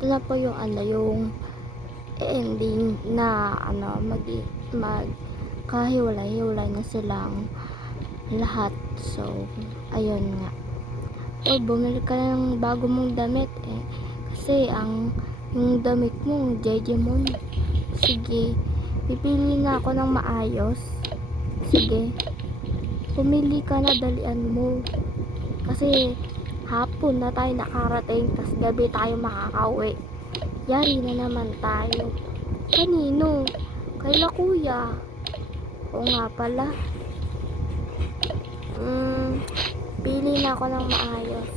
ito na po yung yung ending na magkahiwalay-hiwalay na silang lahat. So ayun nga, bumili ka ng bago mong damit kasi yung damit mo Jejemon. Sige, pipili na ako ng maayos. Sige, pumili ka na, dalian mo kasi hapon na tayo nakarating, tas gabi tayo makakauwi. Yari na naman tayo. Kanino? Kaila kuya. Oo nga pala. Pili na ako ng maayos.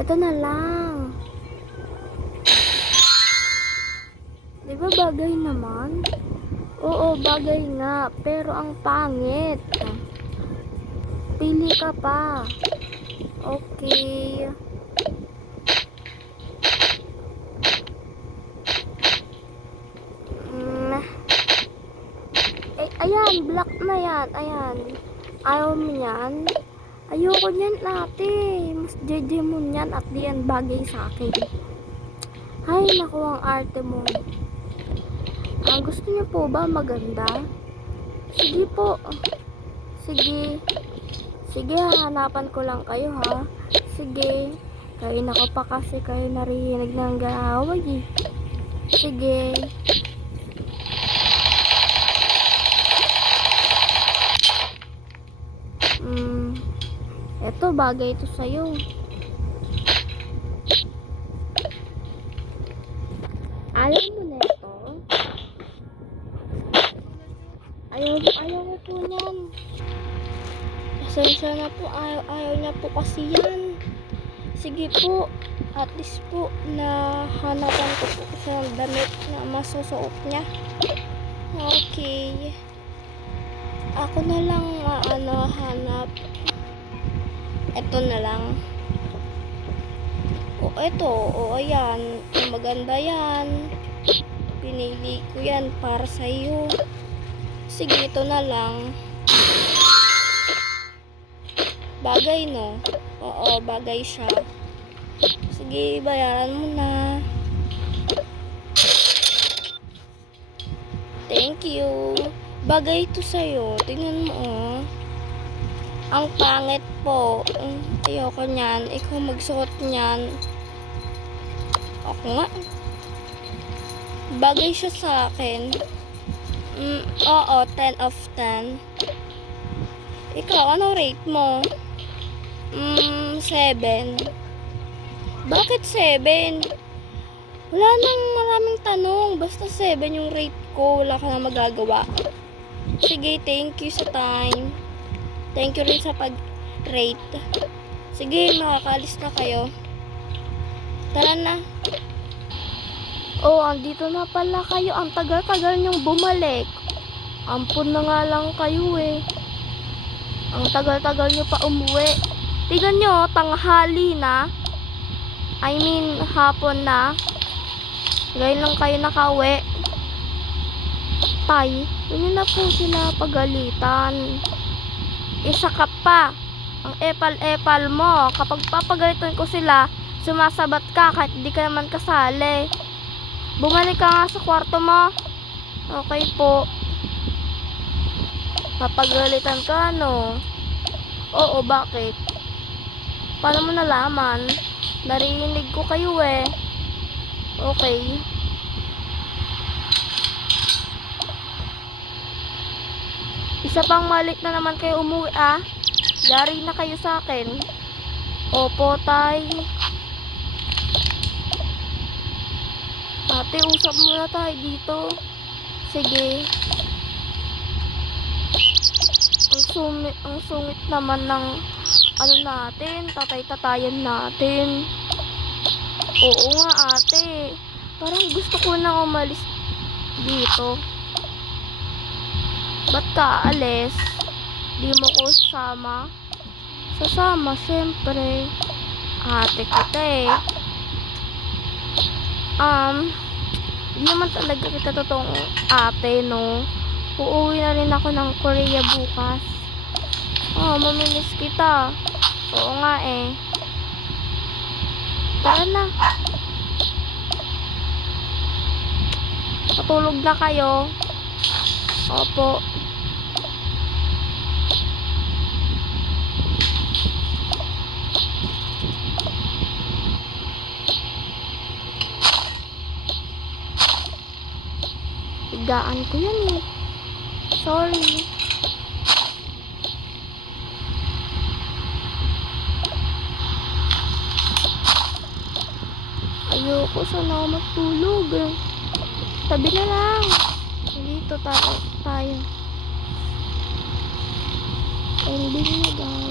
Ito na lang. Di ba bagay naman? Oo, bagay nga. Pero ang pangit. Pili ka pa. Okay. Ayan, black na yan. Ayan. Ayaw mo yan? Ayoko yan, ate. Mas Jejemon yan at di yan bagay sa akin. Ay, naku, ang arte mo. Gusto niyo po ba maganda? Sige po. Sige. Sige, hahanapan ko lang kayo, ha? Sige. Kayo na ko pa kasi kayo narinig ng gaway, eh. Sige. Eto, bagay ito sa'yo. Ayaw mo na ito? Ayaw mo po yan. Pasensya na po, ayaw niya po kasi yan. Sige po, at least po na hanapan ko po siya ng damit na masusuot niya. Okay. Ako na lang hanap. Ito na lang. Ito. Ayan. Maganda yan. Pinili ko yan para sa'yo. Sige, ito na lang. Bagay, no? Oo, bagay siya. Sige, bayaran mo na. Thank you. Bagay ito sa'yo. Tingnan mo, oh. Ang pangit po. Ayoko niyan. Ikaw magsuot niyan. Ako nga. Bagay siya sa akin. Oo, 10 of 10. Ikaw, anong rate mo? 7. Bakit 7? Wala nang maraming tanong. Basta 7 yung rate ko. Wala ka nang magagawa. Sige, thank you sa time. Thank you rin sa pag-rate. Sige, makakaalis na kayo. Tara na. Andito na pala kayo. Ang tagal-tagal niyong bumalik. Ampun na nga lang kayo, eh. Ang tagal-tagal niyo pa umuwi. Tignan niyo, tanghali na. I mean, hapon na. Ngayon lang kayo nakauwi. Tay, yun na po sila pagalitan. Isa ka pa. Ang epal-epal mo. Kapag papagalitan ko sila, sumasabat ka kahit di ka naman kasali. Bumalik ka nga sa kwarto mo. Okay po. Papagalitan ka, no? Oo, bakit? Paano mo nalaman? Narinig ko kayo, eh. Okay. Isa pang malik na naman kayo umuwi, ah. Yari na kayo sa akin. Opo, tay. Ate, usap muna tayo dito. Sige. Ang sungit naman ng natin, tatay-tatayan natin. Oo nga, ate. Parang gusto ko na umalis dito. Ba't ka aalis? Di mo ko sasama? Sasama, syempre. Ate kita, eh. Di naman talaga kita totoong ate, no? Uuwi na rin ako ng Korea bukas. Mamilis kita. Oo nga eh. Tara na. Matulog na kayo. Opo. Higaan ko yan eh. Sorry. Ayoko, sana ako matulog. Tabi na lang. Dito tayo. Ending na guys.